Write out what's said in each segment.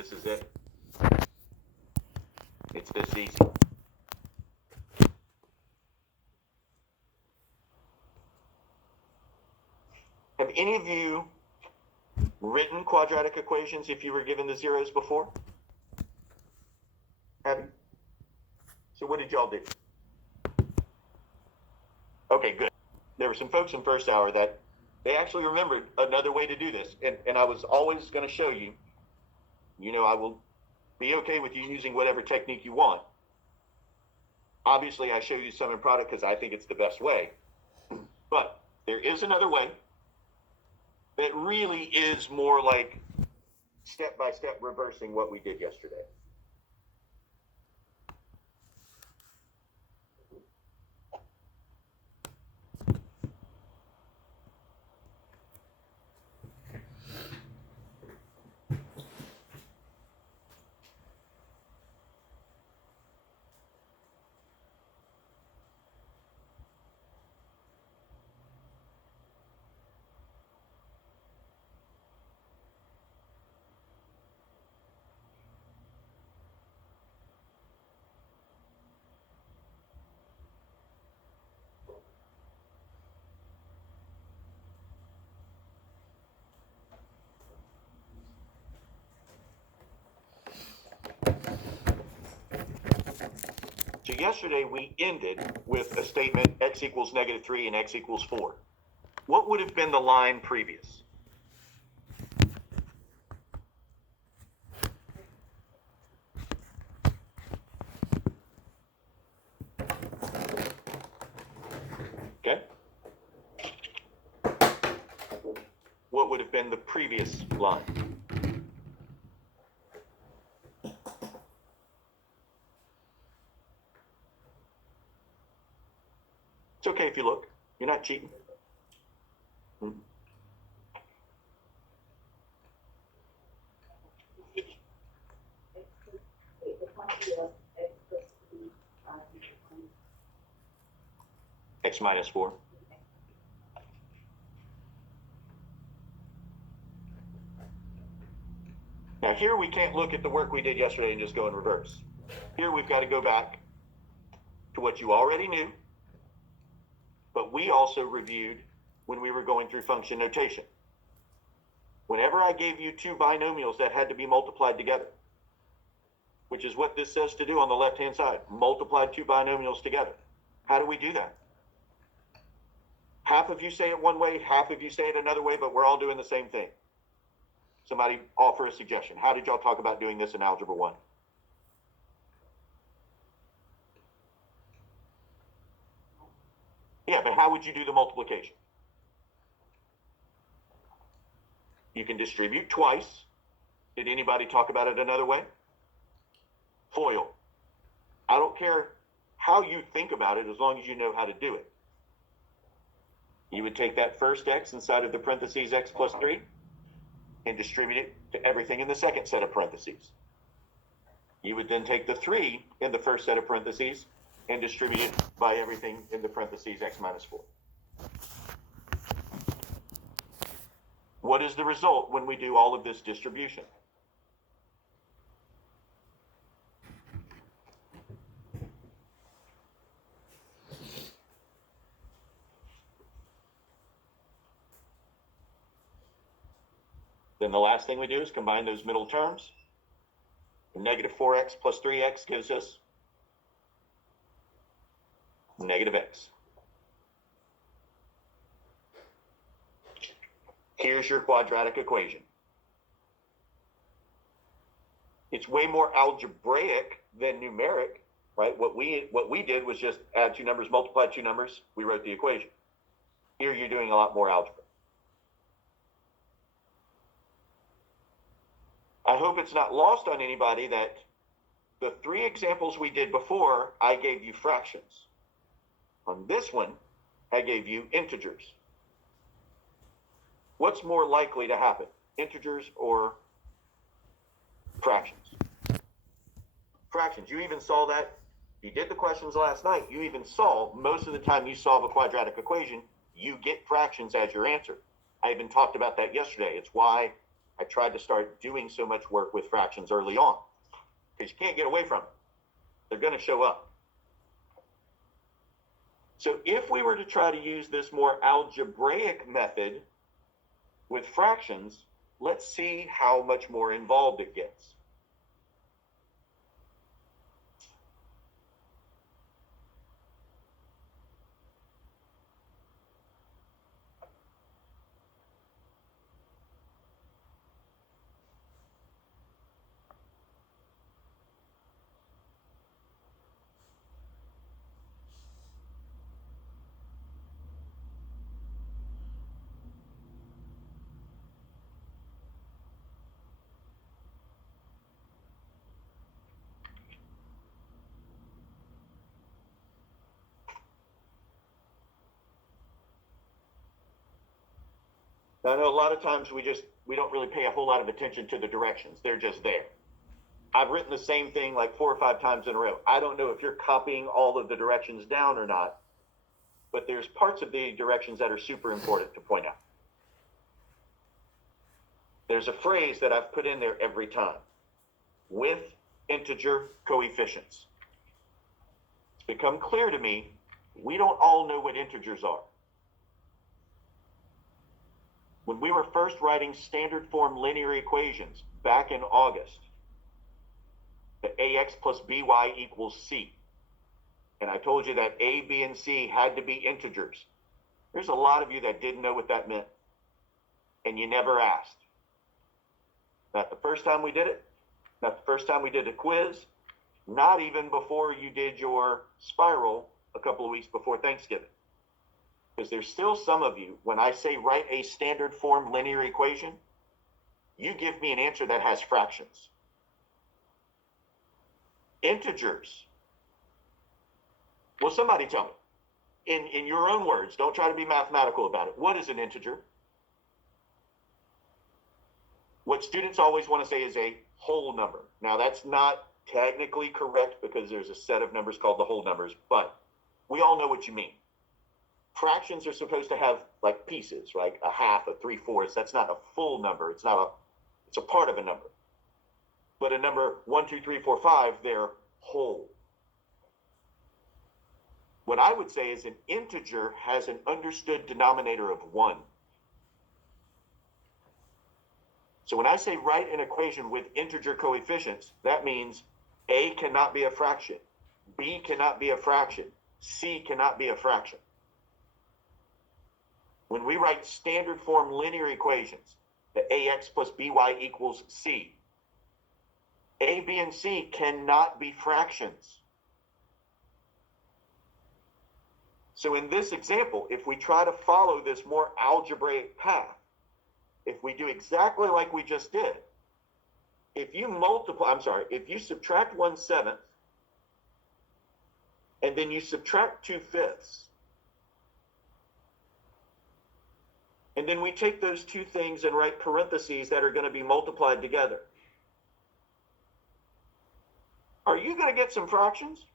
This is it. It's this easy. Have any of you written quadratic equations if you were given the zeros before? Have you? So what did y'all do? Okay, good. There were some folks in first hour that they actually remembered another way to do this. And I was always going to show you, I will be okay with you using whatever technique you want. Obviously, I show you some in product because I think it's the best way. But there is another way that really is more like step-by-step reversing what we did yesterday. So yesterday we ended with a statement x equals -3 and x equals 4. What would have been the line previous? Okay. What would have been the previous line? It's okay if you look. You're not cheating. X minus 4. Now here we can't look at the work we did yesterday and just go in reverse. Here we've got to go back to what you already knew, but we also reviewed when we were going through function notation. Whenever I gave you two binomials that had to be multiplied together, which is what this says to do on the left-hand side, multiply two binomials together. How do we do that? Half of you say it one way, half of you say it another way, but we're all doing the same thing. Somebody offer a suggestion. How did y'all talk about doing this in Algebra 1? Yeah, but how would you do the multiplication? You can distribute twice. Did anybody talk about it another way? FOIL. I don't care how you think about it as long as you know how to do it. You would take that first x inside of the parentheses x plus 3 and distribute it to everything in the second set of parentheses. You would then take the 3 in the first set of parentheses and distribute it by everything in the parentheses x minus 4. What is the result when we do all of this distribution? Then the last thing we do is combine those middle terms. Negative 4x plus 3x gives us negative x. Here's your quadratic equation. It's way more algebraic than numeric, right? What we did was just add two numbers, multiply two numbers, we wrote the equation. Here you're doing a lot more algebra. I hope it's not lost on anybody that the three examples we did before, I gave you fractions. On this one, I gave you integers. What's more likely to happen, integers or fractions? Fractions. You even saw that. You did the questions last night. You even saw most of the time you solve a quadratic equation, you get fractions as your answer. I even talked about that yesterday. It's why I tried to start doing so much work with fractions early on because you can't get away from them. They're going to show up. So if we were to try to use this more algebraic method with fractions, let's see how much more involved it gets. Now, I know a lot of times we don't really pay a whole lot of attention to the directions. They're just there. I've written the same thing like 4 or 5 times in a row. I don't know if you're copying all of the directions down or not, but there's parts of the directions that are super important to point out. There's a phrase that I've put in there every time: with integer coefficients. It's become clear to me we don't all know what integers are. When we were first writing standard form linear equations back in August, the ax plus by equals c, and I told you that a, b, and c had to be integers. There's a lot of you that didn't know what that meant, and you never asked. Not the first time we did it, not the first time we did a quiz, not even before you did your spiral a couple of weeks before Thanksgiving. Because there's still some of you, when I say write a standard form linear equation, you give me an answer that has fractions. Integers. Well, somebody tell me, in your own words, don't try to be mathematical about it. What is an integer? What students always want to say is a whole number. Now, that's not technically correct because there's a set of numbers called the whole numbers, but we all know what you mean. Fractions are supposed to have like pieces, like a half, a 3/4. That's not a full number. It's a part of a number. But a number 1, 2, 3, 4, 5, they're whole. What I would say is an integer has an understood denominator of 1. So when I say write an equation with integer coefficients, that means a cannot be a fraction, b cannot be a fraction, c cannot be a fraction. When we write standard form linear equations, the ax plus by equals c, a, b, and c cannot be fractions. So in this example, if we try to follow this more algebraic path, if we do exactly like we just did, if you subtract 1/7 and then you subtract 2/5, and then we take those two things and write parentheses that are going to be multiplied together, are you going to get some fractions?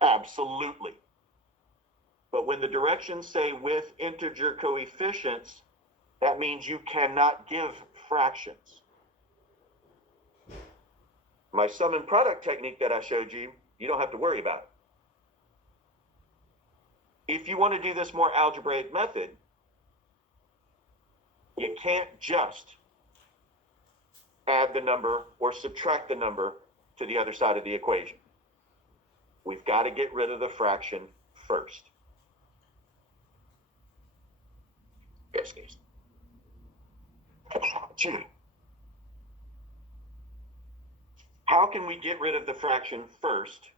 Absolutely. But when the directions say with integer coefficients, that means you cannot give fractions. My sum and product technique that I showed you, you don't have to worry about it. If you want to do this more algebraic method, you can't just add the number or subtract the number to the other side of the equation. We've got to get rid of the fraction first. Yes, please. How can we get rid of the fraction first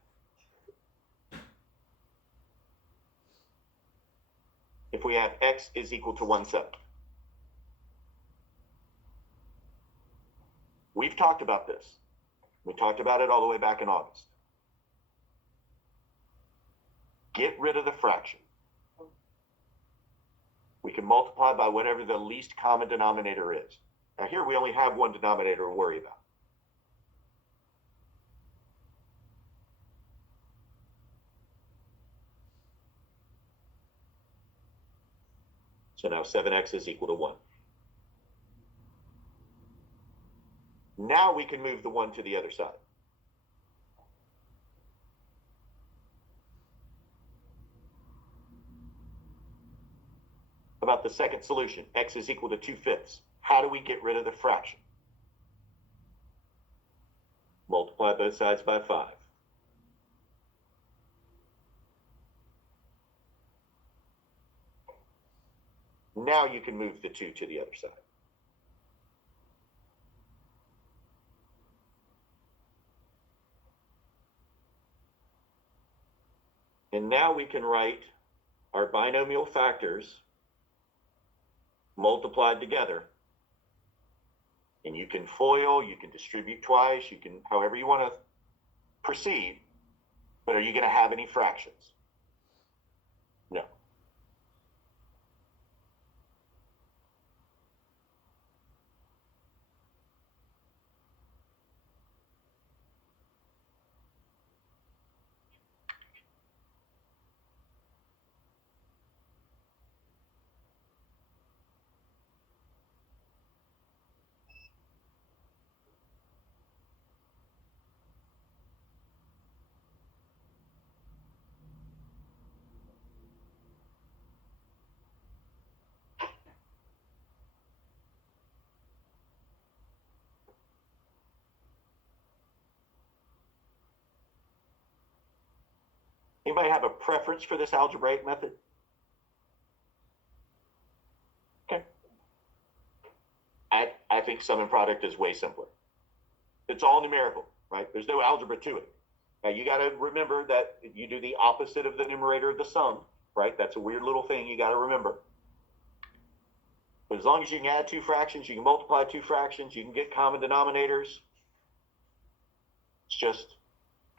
if we have x is equal to 1/7? We've talked about this. We talked about it all the way back in August. Get rid of the fraction. We can multiply by whatever the least common denominator is. Now here we only have one denominator to worry about. So now 7x is equal to 1. Now we can move the 1 to the other side. About the second solution, x is equal to 2/5. How do we get rid of the fraction? Multiply both sides by 5. Now you can move the 2 to the other side. And now we can write our binomial factors multiplied together. And you can FOIL, you can distribute twice, you can, however you want to proceed. But are you going to have any fractions? No. Anybody have a preference for this algebraic method? Okay. I think sum and product is way simpler. It's all numerical, right? There's no algebra to it. Now you got to remember that you do the opposite of the numerator of the sum, right? That's a weird little thing you got to remember. But as long as you can add two fractions, you can multiply two fractions, you can get common denominators. It's just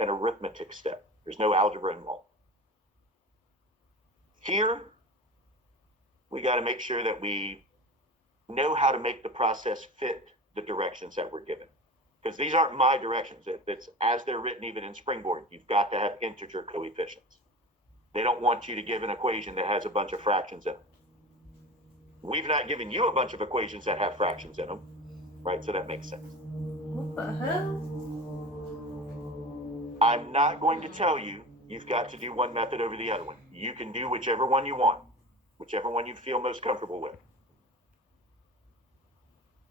an arithmetic step. There's no algebra involved. Here, we got to make sure that we know how to make the process fit the directions that we're given. Because these aren't my directions. It's as they're written even in Springboard. You've got to have integer coefficients. They don't want you to give an equation that has a bunch of fractions in it. We've not given you a bunch of equations that have fractions in them, right? So that makes sense. What the hell? I'm not going to tell you you've got to do one method over the other one. You can do whichever one you want, whichever one you feel most comfortable with.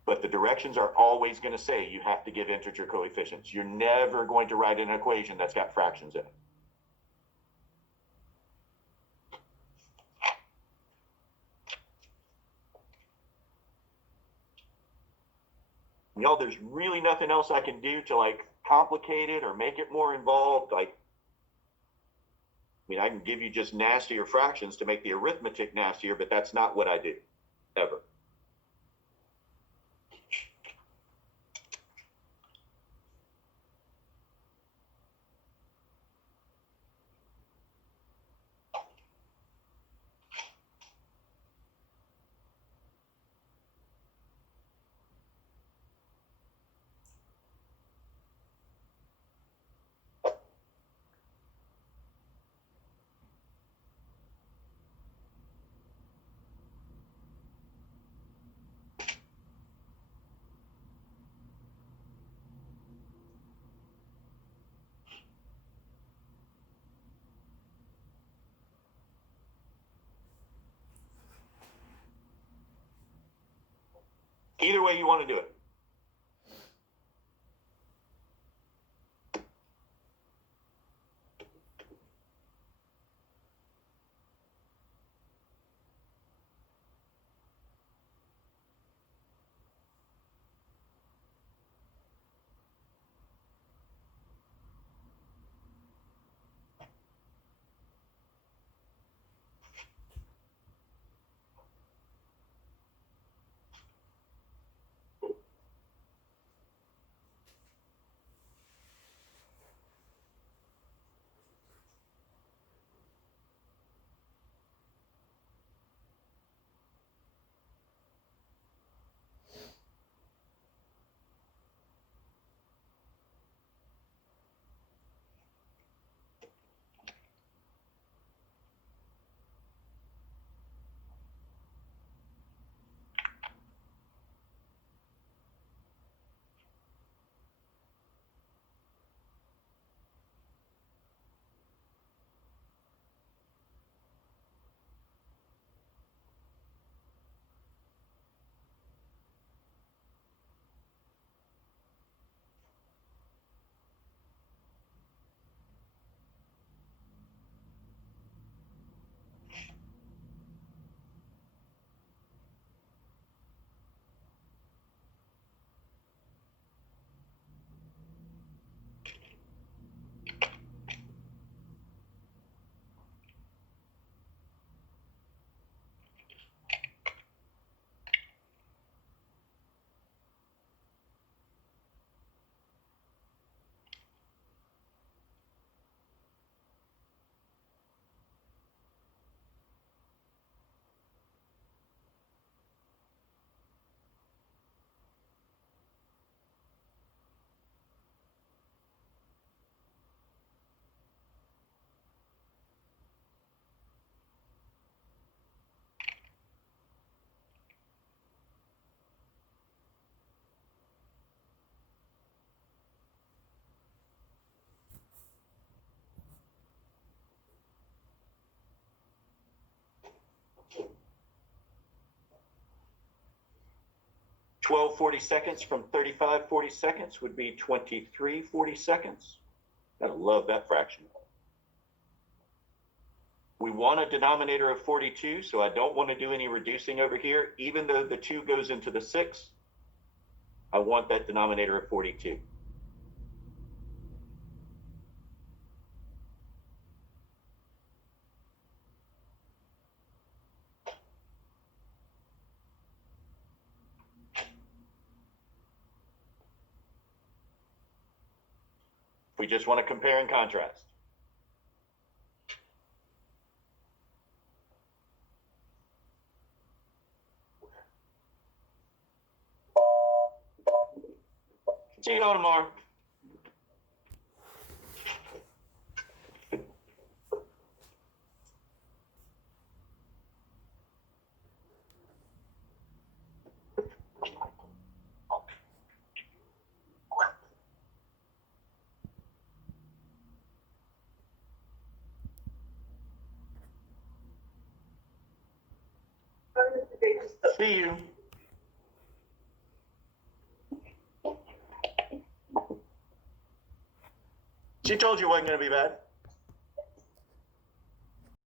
But the directions are always going to say you have to give integer coefficients. You're never going to write an equation that's got fractions in it. Y'all, there's really nothing else I can do to like complicate it or make it more involved. Like, I mean, I can give you just nastier fractions to make the arithmetic nastier, but that's not what I do, ever. Either way you want to do it. 12 40 from 35 40 would be 23 40. Gotta love that fraction. We want a denominator of 42, so I don't want to do any reducing over here. Even though the 2 goes into the 6, I want that denominator of 42. We just want to compare and contrast. See you all tomorrow. See you. She told you it wasn't going to be bad.